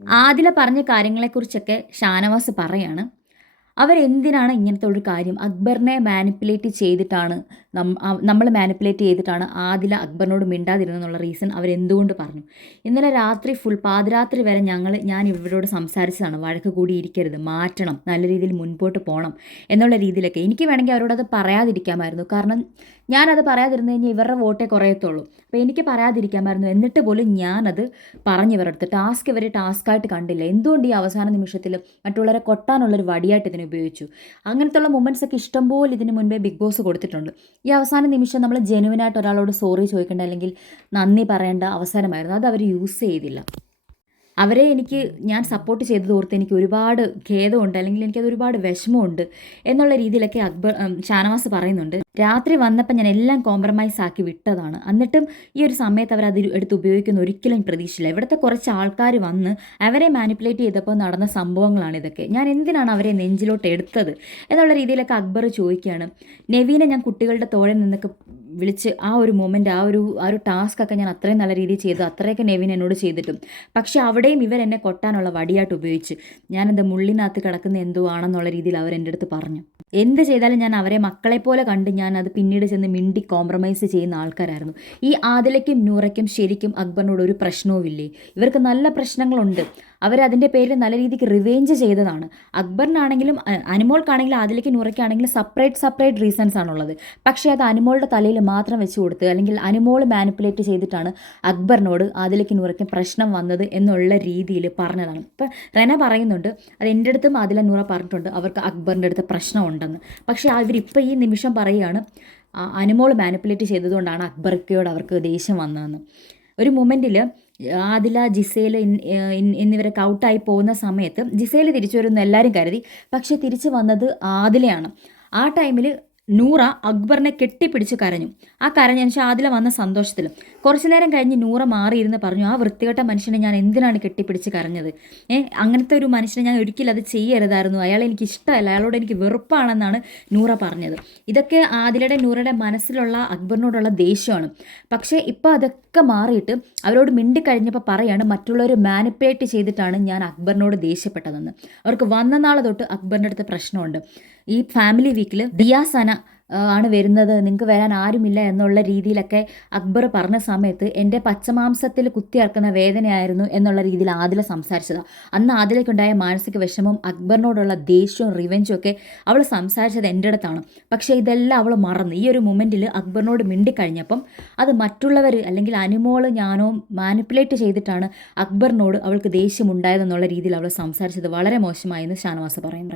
ആദില പറഞ്ഞ കാര്യങ്ങളെക്കുറിച്ചൊക്കെ ഷാനവാസ് പറയാണ്. അവരെന്തിനാണ് ഇങ്ങനത്തെ ഒരു കാര്യം അക്ബറിനെ മാനിപ്പുലേറ്റ് ചെയ്തിട്ടാണ് നമ്മൾ മാനിപ്പുലേറ്റ് ചെയ്തിട്ടാണ് ആദില അക്ബറിനോട് മിണ്ടാതിരുന്നെന്നുള്ള റീസൺ അവരെന്തുകൊണ്ട് പറഞ്ഞു. ഇന്നലെ രാത്രി ഫുൾ പാതിരാത്രി വരെ ഞാൻ ഇവരോട് സംസാരിച്ചതാണ്. വഴക്ക് കൂടിയിരിക്കരുത്, മാറ്റണം, നല്ല രീതിയിൽ മുൻപോട്ട് പോകണം എന്നുള്ള രീതിയിലൊക്കെ. എനിക്ക് വേണമെങ്കിൽ അവരോടത് പറയാതിരിക്കാമായിരുന്നു. കാരണം ഞാനത് പറയാതിരുന്നു കഴിഞ്ഞാൽ ഇവരുടെ വോട്ടേ കുറയത്തുള്ളൂ. അപ്പോൾ എനിക്ക് പറയാതിരിക്കാമായിരുന്നു. എന്നിട്ട് പോലും ഞാനത് പറഞ്ഞു ഇവരുടെ ടാസ്ക് ഇവർ ടാസ്ക്കായിട്ട് കണ്ടില്ല. എന്തുകൊണ്ട് ഈ അവസാന നിമിഷത്തിൽ മറ്റുള്ളവരെ കൊട്ടാനുള്ളൊരു വടിയായിട്ട് ഇതിനെ ഉപയോഗിച്ചു? അങ്ങനത്തുള്ള മൊമെൻറ്റ്സ് ഒക്കെ ഇഷ്ടംപോലെ ഇതിന് മുൻപേ ബിഗ് ബോസ് കൊടുത്തിട്ടുണ്ട്. ഈ അവസാന നിമിഷം നമ്മൾ ജെനുവിനായിട്ട് ഒരാളോട് സോറി ചോദിക്കേണ്ട അല്ലെങ്കിൽ നന്ദി പറയേണ്ട അവസരമായിരുന്നു. അത് അവർ യൂസ് ചെയ്തില്ല. അവരെ ഞാൻ സപ്പോർട്ട് ചെയ്തത് ഓർത്ത് എനിക്ക് ഒരുപാട് ഖേദമുണ്ട്, അല്ലെങ്കിൽ എനിക്കത് ഒരുപാട് വിഷമമുണ്ട് എന്നുള്ള രീതിയിലൊക്കെ ഷാനവാസ് പറയുന്നുണ്ട്. രാത്രി വന്നപ്പോൾ ഞാൻ എല്ലാം കോംപ്രമൈസ് ആക്കി വിട്ടതാണ്. എന്നിട്ടും ഈ ഒരു സമയത്ത് അവർ അത് എടുത്ത് ഉപയോഗിക്കുന്ന ഒരിക്കലും പ്രതീക്ഷയില്ല. ഇവിടുത്തെ കുറച്ച് ആൾക്കാർ വന്ന് അവരെ മാനിപ്പുലേറ്റ് ചെയ്തപ്പോൾ നടന്ന സംഭവങ്ങളാണ് ഇതൊക്കെ. ഞാൻ എന്തിനാണ് അവരെ നെഞ്ചിലോട്ട് എടുത്തത് എന്നുള്ള രീതിയിലൊക്കെ അക്ബർ ചോദിക്കുകയാണ്. നെവീനെ ഞാൻ കുട്ടികളുടെ തോഴൻ നിന്നൊക്കെ വിളിച്ച് ആ ഒരു മൊമെൻ്റ് ആ ഒരു ടാസ്ക്കൊക്കെ ഞാൻ അത്രയും നല്ല രീതിയിൽ ചെയ്തു. അത്രയൊക്കെ നെവിൻ എന്നോട് ചെയ്തിട്ടും പക്ഷേ അവിടെയും ഇവരെന്നെ കൊട്ടാനുള്ള വടിയായിട്ട് ഉപയോഗിച്ച് ഞാനെന്താ മുള്ളിനകത്ത് കിടക്കുന്ന എന്തോ ആണെന്നുള്ള രീതിയിൽ അവരെൻ്റെ അടുത്ത് പറഞ്ഞു. എന്ത് ചെയ്താലും ഞാൻ അവരെ മക്കളെപ്പോലെ കണ്ട് ഞാൻ അത് പിന്നീട് ചെന്ന് മിണ്ടി കോംപ്രമൈസ് ചെയ്യുന്ന ആൾക്കാരായിരുന്നു. ഈ ആദിലയ്ക്കും നൂറയ്ക്കും ശരിക്കും അക്ബറിനോട് ഒരു പ്രശ്നവുമില്ലേ? ഇവർക്ക് നല്ല പ്രശ്നങ്ങളുണ്ട്. അവരതിൻ്റെ പേരിൽ നല്ല രീതിക്ക് റിവേഞ്ച് ചെയ്തതാണ്. അക്ബറിനാണെങ്കിലും അനുമോൾക്കാണെങ്കിലും ആദിലയ്ക്ക് നൂറയ്ക്കാണെങ്കിലും സെപ്പറേറ്റ് റീസൺസ് ആണുള്ളത്. പക്ഷേ അത് അനുമോളുടെ തലയിൽ മാത്രം വെച്ച് കൊടുത്ത് അല്ലെങ്കിൽ അനുമോൾ മാനിപ്പുലേറ്റ് ചെയ്തിട്ടാണ് അക്ബറിനോട് ആദിലയ്ക്ക് നൂറയ്ക്കും പ്രശ്നം വന്നത് എന്നുള്ള രീതിയിൽ പറഞ്ഞതാണ്. ഇപ്പം റെന പറയുന്നുണ്ട് അത് എൻ്റെ അടുത്തും ആദില നൂറ പറഞ്ഞിട്ടുണ്ട് അവർക്ക് അക്ബറിൻ്റെ അടുത്ത് പ്രശ്നമുണ്ടെന്ന്. പക്ഷേ അവരിപ്പോൾ ഈ നിമിഷം പറയുകയാണ് അനുമോൾ മാനിപ്പുലേറ്റ് ചെയ്തതുകൊണ്ടാണ് അക്ബർക്കയോട് അവർക്ക് ദേഷ്യം വന്നതെന്ന്. ഒരു മൊമെൻറ്റിൽ ആദില ജിസേൽ എന്നിവരൊക്കെ ഔട്ടായി പോകുന്ന സമയത്ത് ജിസേൽ തിരിച്ചു വരുമെന്ന് എല്ലാവരും കരുതി. പക്ഷേ തിരിച്ചു വന്നത് ആദിലയാണ്. ആ ടൈമിൽ നൂറ അക്ബറിനെ കെട്ടിപ്പിടിച്ച് കരഞ്ഞു. ആ കരഞ്ഞതിന് ശേഷം ആദില വന്ന സന്തോഷത്തിൽ കുറച്ചു നേരം കഴിഞ്ഞ് നൂറ മാറിയിരുന്ന് പറഞ്ഞു, ആ വൃത്തികെട്ട മനുഷ്യനെ ഞാൻ എന്തിനാണ് കെട്ടിപ്പിടിച്ച് കരഞ്ഞത്? അങ്ങനത്തെ ഒരു മനുഷ്യനെ ഞാൻ ഒരിക്കലും അത് ചെയ്യരുതായിരുന്നു. അയാളെ എനിക്ക് ഇഷ്ടമല്ല, അയാളോട് എനിക്ക് വെറുപ്പാണെന്നാണ് നൂറ പറഞ്ഞത്. ഇതൊക്കെ ആദിലയുടെ നൂറയുടെ മനസ്സിലുള്ള അക്ബറിനോടുള്ള ദേഷ്യമാണ്. പക്ഷേ ഇപ്പോൾ അതൊക്കെ മാറിയിട്ട് അവരോട് മിണ്ടിക്കഴിഞ്ഞപ്പോൾ പറയാണ് മറ്റുള്ളവർ മാനിപ്പുലേറ്റ് ചെയ്തിട്ടാണ് ഞാൻ അക്ബറിനോട് ദേഷ്യപ്പെട്ടതെന്ന്. അവർക്ക് വന്ന നാളെ തൊട്ട് അക്ബറിൻ്റെ അടുത്ത് പ്രശ്നമുണ്ട്. ഈ ഫാമിലി വീക്കിൽ ദിയാസന ആണ് വരുന്നത്, നിങ്ങൾക്ക് വരാൻ ആരുമില്ല എന്നുള്ള രീതിയിലൊക്കെ അക്ബർ പറഞ്ഞ സമയത്ത് എൻ്റെ പച്ചമാംസത്തിൽ കുത്തിയിറക്കുന്ന വേദനയായിരുന്നു എന്നുള്ള രീതിയിൽ ആദില സംസാരിച്ചതാണ്. അന്ന് ആദിലയ്ക്കുണ്ടായ മാനസിക വിഷമവും അക്ബറിനോടുള്ള ദേഷ്യവും റിവെഞ്ചും ഒക്കെ അവൾ സംസാരിച്ചത് എൻ്റെ അടുത്താണ്. പക്ഷേ ഇതെല്ലാം അവൾ മറന്നു. ഈ ഒരു മൊമെൻറ്റിൽ അക്ബറിനോട് മിണ്ടിക്കഴിഞ്ഞപ്പം അത് മറ്റുള്ളവർ അല്ലെങ്കിൽ അനുമോൾ ഞാനോ മാനിപ്പുലേറ്റ് ചെയ്തിട്ടാണ് അക്ബറിനോട് അവൾക്ക് ദേഷ്യമുണ്ടായതെന്നുള്ള രീതിയിൽ അവൾ സംസാരിച്ചത് വളരെ മോശമായെന്ന് ഷാനവാസ് പറയും.